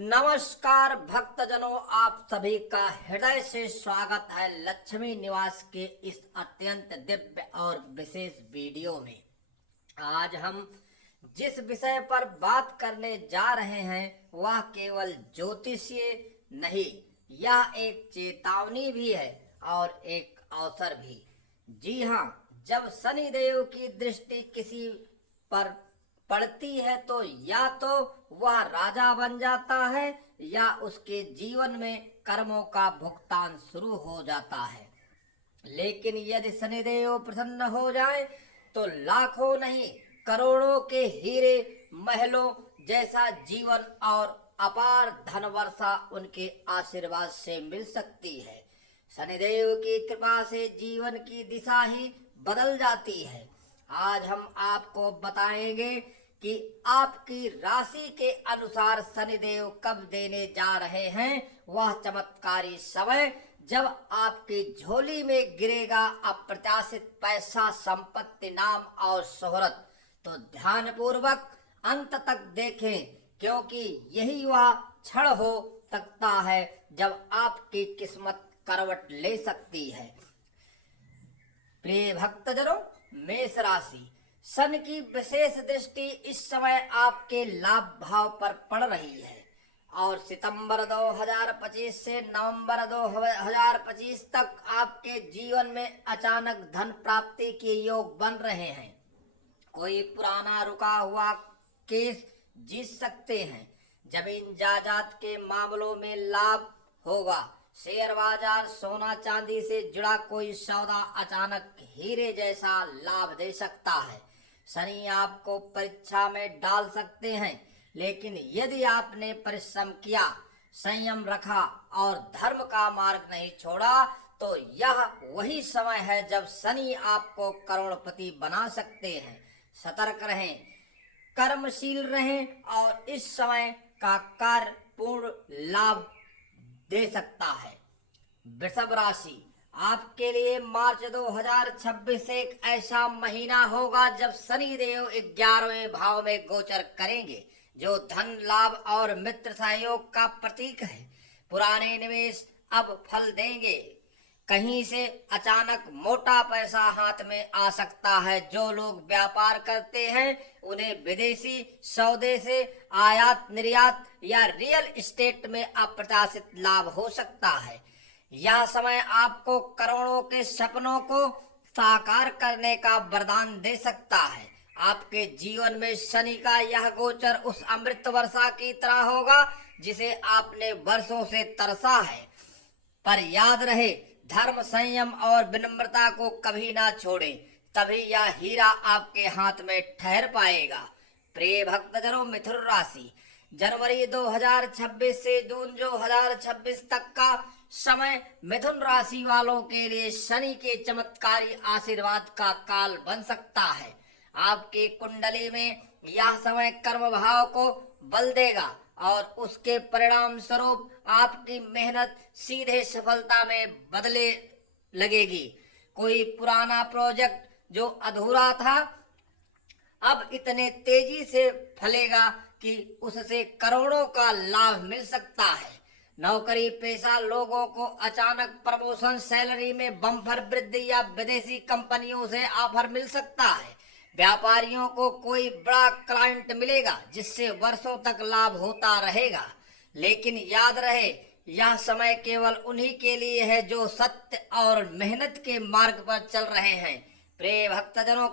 नमस्कार भक्तजनों, आप सभी का हृदय से स्वागत है लक्ष्मी निवास के इस अत्यंत दिव्य और विशेष वीडियो में। आज हम जिस विषय पर बात करने जा रहे हैं वह केवल ज्योतिषीय नहीं, यह एक चेतावनी भी है और एक अवसर भी। जी हाँ, जब शनिदेव की दृष्टि किसी पर पड़ती है तो या तो वह राजा बन जाता है या उसके जीवन में कर्मों का भुगतान शुरू हो जाता है। लेकिन यदि शनिदेव प्रसन्न हो जाए तो लाखों नहीं करोड़ों के हीरे महलों जैसा जीवन और अपार धन वर्षा उनके आशीर्वाद से मिल सकती है। शनिदेव की कृपा से जीवन की दिशा ही बदल जाती है। आज हम आपको बताएंगे कि आपकी राशि के अनुसार शनिदेव कब देने जा रहे हैं वह चमत्कारी समय, जब आपकी झोली में गिरेगा अप्रत्याशित पैसा, संपत्ति, नाम और शोहरत। तो ध्यान पूर्वक अंत तक देखें, क्योंकि यही वह क्षण हो सकता है जब आपकी किस्मत करवट ले सकती है। प्रिय भक्तजनों, मेष राशि, शन की विशेष दृष्टि इस समय आपके लाभ भाव पर पड़ रही है और सितंबर 2025 से नवंबर 2025 तक आपके जीवन में अचानक धन प्राप्ति के योग बन रहे हैं। कोई पुराना रुका हुआ केस जीत सकते हैं। जमीन जायदाद के मामलों में लाभ होगा। शेयर बाजार, सोना चांदी से जुड़ा कोई सौदा अचानक हीरे जैसा लाभ दे सकता है। शनि आपको परीक्षा में डाल सकते हैं, लेकिन यदि आपने परिश्रम किया, संयम रखा और धर्म का मार्ग नहीं छोड़ा तो यह वही समय है जब शनि आपको करोड़पति बना सकते हैं। सतर्क रहें, कर्मशील रहें और इस समय का कार्य पूर्ण लाभ दे सकता है। वृषभ राशि, आपके लिए मार्च 2026 एक ऐसा महीना होगा जब शनिदेव 11वें भाव में गोचर करेंगे, जो धन लाभ और मित्र सहयोग का प्रतीक है। पुराने निवेश अब फल देंगे। कहीं से अचानक मोटा पैसा हाथ में आ सकता है। जो लोग व्यापार करते हैं उन्हें विदेशी सौदे से आयात निर्यात या रियल एस्टेट में अप्रत्याशित लाभ हो सकता है। यह समय आपको करोड़ों के सपनों को साकार करने का वरदान दे सकता है। आपके जीवन में शनि का यह गोचर उस अमृत वर्षा की तरह होगा जिसे आपने वर्षों से तरसा है। पर याद रहे, धर्म, संयम और विनम्रता को कभी ना छोड़ें, तभी यह हीरा आपके हाथ में ठहर पाएगा। प्रिय भक्तजनों, मिथुन राशि, जनवरी 2026 से जून 2026 तक का समय मिथुन राशि वालों के लिए शनि के चमत्कारी आशीर्वाद का काल बन सकता है। आपके कुंडली में यह समय कर्म भाव को बल देगा और उसके परिणाम स्वरूप आपकी मेहनत सीधे सफलता में बदले लगेगी। कोई पुराना प्रोजेक्ट जो अधूरा था अब इतने तेजी से फलेगा कि उससे करोड़ों का लाभ मिल सकता है। नौकरी पेशा लोगों को अचानक प्रमोशन, सैलरी में बम्पर वृद्धि या विदेशी कंपनियों से ऑफर मिल सकता है। व्यापारियों को कोई बड़ा क्लाइंट मिलेगा जिससे वर्षों तक लाभ होता रहेगा। लेकिन याद रहे, यह समय केवल उन्हीं के लिए है जो सत्य और मेहनत के मार्ग पर चल रहे हैं। प्रिय भक्तजनों,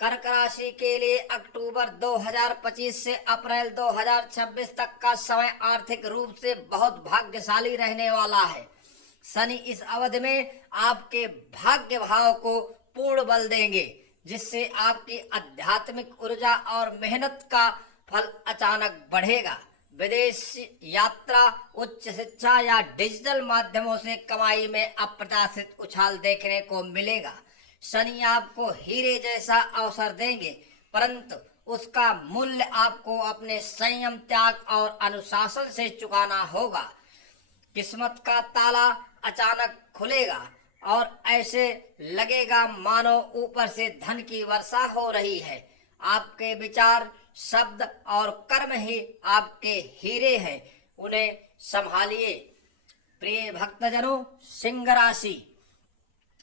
कर्क राशि के लिए अक्टूबर 2025 से अप्रैल 2026 तक का समय आर्थिक रूप से बहुत भाग्यशाली रहने वाला है। शनि इस अवधि में आपके भाग्य भाव को पूर्ण बल देंगे, जिससे आपकी आध्यात्मिक ऊर्जा और मेहनत का फल अचानक बढ़ेगा। विदेश यात्रा, उच्च शिक्षा या डिजिटल माध्यमों से कमाई में अप्रत्याशित उछाल देखने को मिलेगा। शनि आपको हीरे जैसा अवसर देंगे, परंतु उसका मूल्य आपको अपने संयम, त्याग और अनुशासन से चुकाना होगा। किस्मत का ताला अचानक खुलेगा और ऐसे लगेगा मानो ऊपर से धन की वर्षा हो रही है। आपके विचार शब्द और कर्म ही आपके हीरे हैं, उन्हें संभालिए। प्रिय भक्तजनों, सिंह राशि,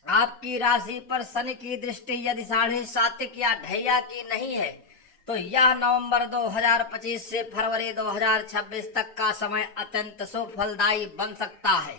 आपकी राशि पर शनि की दृष्टि यदि 7.5 या ढैया की नहीं है तो यह नवंबर 2025 से फरवरी 2026 तक का समय अत्यंत शुभ फलदायी बन सकता है।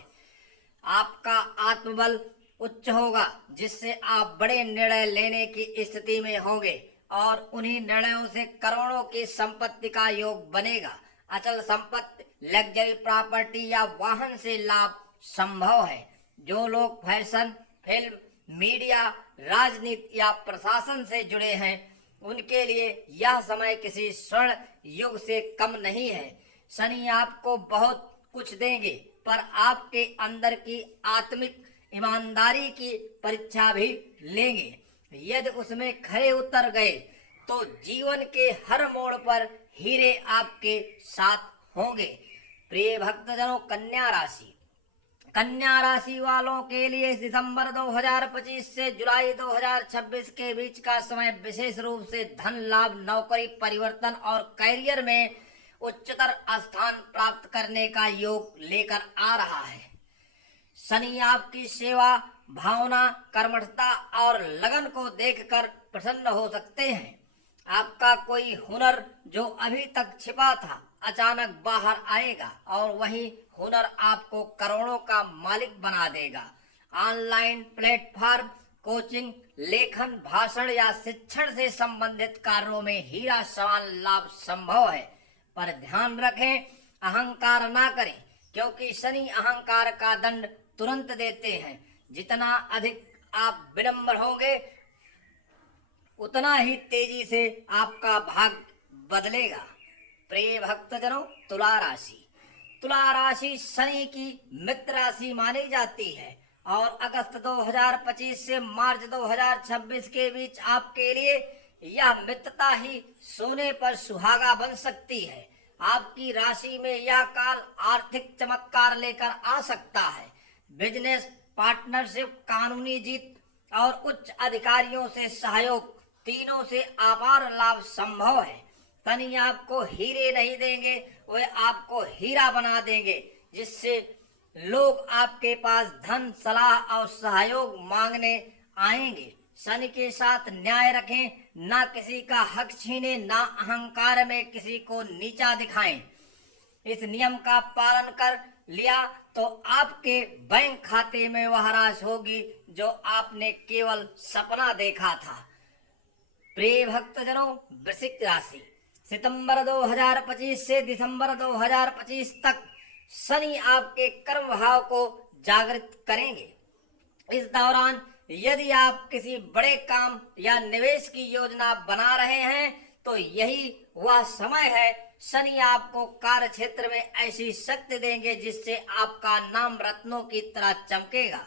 आपका आत्मबल उच्च होगा, जिससे आप बड़े निर्णय लेने की स्थिति में होंगे और उन्हीं निर्णयों से करोड़ों की संपत्ति का योग बनेगा। अचल संपत्ति, लग्जरी प्रॉपर्टी या वाहन से लाभ संभव है। जो लोग फैशन, फिल्म, मीडिया, राजनीति या प्रशासन से जुड़े हैं, उनके लिए यह समय किसी स्वर्ण युग से कम नहीं है। शनि आपको बहुत कुछ देंगे, पर आपके अंदर की आत्मिक ईमानदारी की परीक्षा भी लेंगे। यदि उसमें खरे उतर गए तो जीवन के हर मोड़ पर हीरे आपके साथ होंगे। प्रिय भक्तजनों, कन्या राशि, कन्या राशि वालों के लिए दिसंबर 2025 से जुलाई 2026 के बीच का समय विशेष रूप से धन लाभ, नौकरी परिवर्तन और करियर में उच्चतर स्थान प्राप्त करने का योग लेकर आ रहा है। शनि आपकी सेवा भावना, कर्मठता और लगन को देखकर प्रसन्न हो सकते हैं। आपका कोई हुनर जो अभी तक छिपा था अचानक बाहर आएगा और वही हुनर आपको करोड़ों का मालिक बना देगा। ऑनलाइन प्लेटफॉर्म, कोचिंग, लेखन, भाषण या शिक्षण से संबंधित कार्यों में हीरा समान लाभ संभव है, पर ध्यान रखें अहंकार ना करें, क्योंकि शनि अहंकार का दंड तुरंत देते हैं। जितना अधिक आप विनम्र होंगे उतना ही तेजी से आपका भाग्य बदलेगा। प्रिय भक्तजनों, तुला राशि, तुला राशि शनि की मित्र राशि मानी जाती है और अगस्त 2025 से मार्च 2026 के बीच आपके लिए यह मित्रता ही सोने पर सुहागा बन सकती है। आपकी राशि में यह काल आर्थिक चमत्कार लेकर आ सकता है। बिजनेस पार्टनरशिप, कानूनी जीत और उच्च अधिकारियों से सहयोग, तीनों से अपार लाभ संभव है। शनि आपको हीरे नहीं देंगे, वे आपको हीरा बना देंगे, जिससे लोग आपके पास धन, सलाह और सहयोग मांगने आएंगे। शनि के साथ न्याय रखें, ना किसी का हक छीने, ना अहंकार में किसी को नीचा दिखाएं। इस नियम का पालन कर लिया तो आपके बैंक खाते में वह राशि होगी जो आपने केवल सपना देखा था। प्रिय भक्तजनों, वृश्चिक राशि, सितंबर 2025 से दिसंबर 2025 तक शनि आपके कर्म भाव को जागृत करेंगे। इस दौरान यदि आप किसी बड़े काम या निवेश की योजना बना रहे हैं तो यही वह समय है। शनि आपको कार्य क्षेत्र में ऐसी शक्ति देंगे जिससे आपका नाम रत्नों की तरह चमकेगा।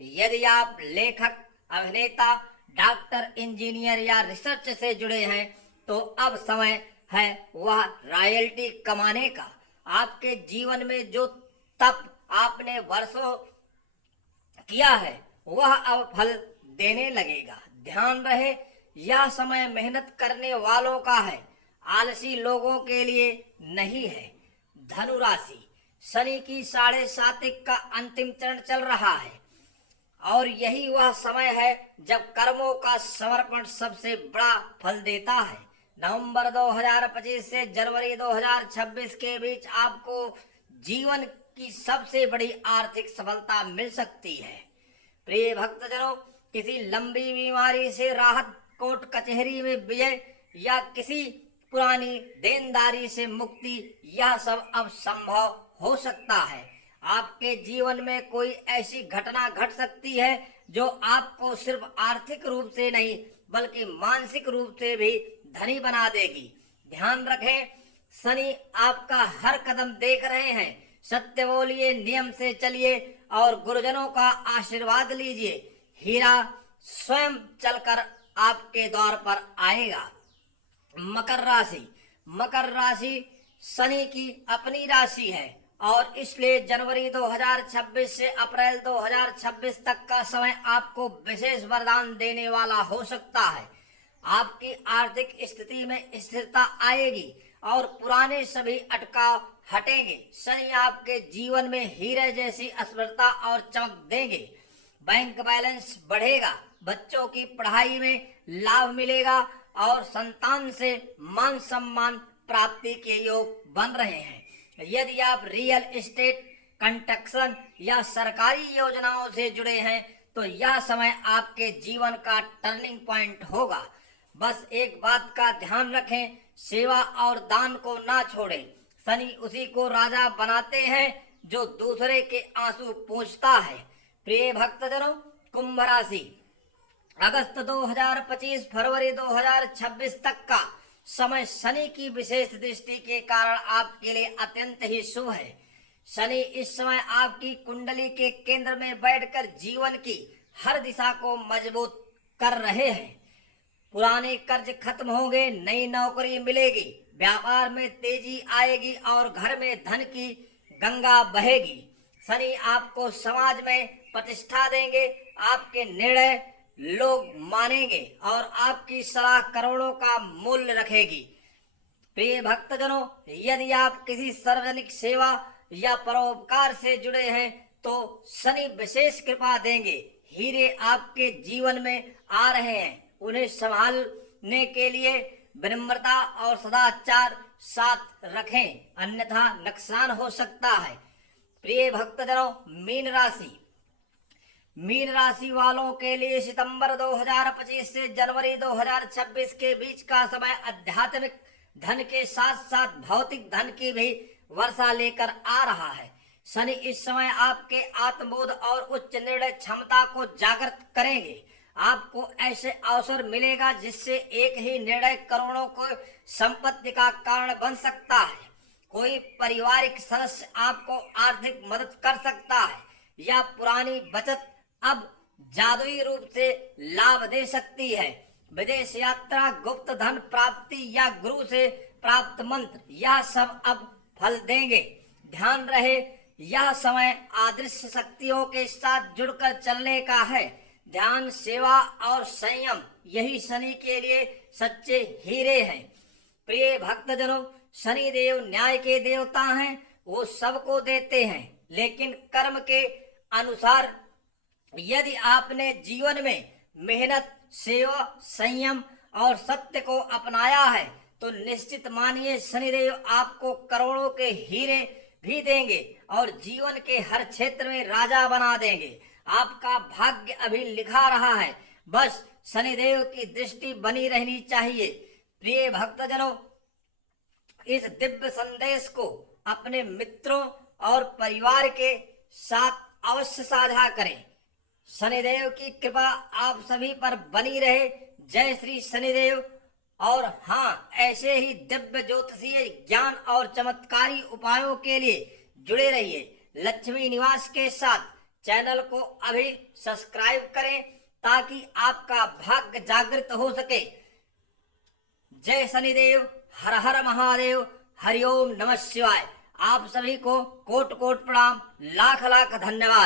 यदि आप लेखक, अभिनेता, डॉक्टर, इंजीनियर या रिसर्च से जुड़े हैं तो अब समय है वह रॉयल्टी कमाने का। आपके जीवन में जो तप आपने वर्षों किया है वह अब फल देने लगेगा। ध्यान रहे यह समय मेहनत करने वालों का है, आलसी लोगों के लिए नहीं है। धनु राशि, शनि की 7.5 का अंतिम चरण चल रहा है और यही वह समय है जब कर्मों का समर्पण सबसे बड़ा फल देता है। नवंबर 2025 से जनवरी 2026 के बीच आपको जीवन की सबसे बड़ी आर्थिक सफलता मिल सकती है। प्रिय भक्तजनों, किसी लंबी बीमारी से राहत, कोर्ट कचहरी में विजय या किसी पुरानी देनदारी से मुक्ति, यह सब अब संभव हो सकता है। आपके जीवन में कोई ऐसी घटना घट सकती है जो आपको सिर्फ आर्थिक रूप से नहीं बल्कि मानसिक रूप से भी धनी बना देगी। ध्यान रखें, शनि आपका हर कदम देख रहे हैं। सत्य बोलिए, नियम से चलिए और गुरुजनों का आशीर्वाद लीजिए। हीरा स्वयं चलकर आपके द्वार पर आएगा। मकर राशि, मकर राशि शनि की अपनी राशि है और इसलिए जनवरी 2026 से अप्रैल 2026 तक का समय आपको विशेष वरदान देने वाला हो सकता है। आपकी आर्थिक स्थिति में स्थिरता आएगी और पुराने सभी अटकाव हटेंगे। शनि आपके जीवन में हीरे जैसी स्फुरता और चमक देंगे। बैंक बैलेंस बढ़ेगा, बच्चों की पढ़ाई में लाभ मिलेगा और संतान से मान सम्मान प्राप्ति के योग बन रहे हैं। यदि आप रियल एस्टेट, कंस्ट्रक्शन या सरकारी योजनाओं से जुड़े हैं तो यह समय आपके जीवन का टर्निंग पॉइंट होगा। बस एक बात का ध्यान रखें, सेवा और दान को ना छोड़ें। शनि उसी को राजा बनाते हैं जो दूसरे के आंसू पोंछता है। प्रिय भक्तजनों, कुंभ राशि अगस्त 2025 फरवरी 2026 तक का समय शनि की विशेष दृष्टि के कारण आपके लिए अत्यंत ही शुभ है। शनि इस समय आपकी कुंडली के केंद्र में बैठकर जीवन की हर दिशा को मजबूत कर रहे हैं। पुराने कर्ज खत्म होंगे, नई नौकरी मिलेगी, व्यापार में तेजी आएगी और घर में धन की गंगा बहेगी। शनि आपको समाज में प्रतिष्ठा देंगे, आपके निर्णय लोग मानेंगे और आपकी सलाह करोड़ों का मूल्य रखेगी। प्रिय भक्तजनों, यदि आप किसी सार्वजनिक सेवा या परोपकार से जुड़े हैं तो शनि विशेष कृपा देंगे। हीरे आपके जीवन में आ रहे हैं, उन्हें संभालने के लिए विनम्रता और सदाचार साथ रखें, अन्यथा नुकसान हो सकता है। प्रिय भक्तजनों, मीन राशि वालों के लिए सितंबर 2025 से जनवरी 2026 के बीच का समय आध्यात्मिक धन के साथ साथ भौतिक धन की भी वर्षा लेकर आ रहा है। शनि इस समय आपके आत्मबोध और उच्च निर्णय क्षमता को जागृत करेंगे। आपको ऐसे अवसर मिलेगा जिससे एक ही निर्णय करोड़ों को संपत्ति का कारण बन सकता है। कोई पारिवारिक सदस्य आपको आर्थिक मदद कर सकता है या पुरानी बचत अब जादुई रूप से लाभ दे सकती है। विदेश यात्रा, गुप्त धन प्राप्ति या गुरु से प्राप्त मंत्र, यह सब अब फल देंगे। ध्यान रहे, यह समय अदृश्य शक्तियों के साथ जुड़कर चलने का है। ध्यान, सेवा और संयम, यही शनि के लिए सच्चे हीरे हैं। प्रिय भक्तजनों, शनि देव न्याय के देवता हैं। वो सबको देते हैं, लेकिन कर्म के अनुसार यदि आपने जीवन में मेहनत, सेवा, संयम और सत्य को अपनाया है तो निश्चित मानिए शनिदेव आपको करोड़ों के हीरे भी देंगे और जीवन के हर क्षेत्र में राजा बना देंगे। आपका भाग्य अभी लिखा रहा है, बस शनिदेव की दृष्टि बनी रहनी चाहिए। प्रिय भक्तजनों, इस दिव्य संदेश को अपने मित्रों और परिवार के साथ अवश्य साझा करें। शनिदेव की कृपा आप सभी पर बनी रहे। जय श्री शनिदेव। और हाँ, ऐसे ही दिव्य ज्योतिषीय ज्ञान और चमत्कारी उपायों के लिए जुड़े रहिए लक्ष्मी निवास के साथ। चैनल को अभी सब्सक्राइब करें ताकि आपका भाग्य जागृत हो सके। जय शनिदेव, हर हर महादेव, हरिओम नमः शिवाय। आप सभी को कोट कोट प्रणाम, लाख लाख धन्यवाद।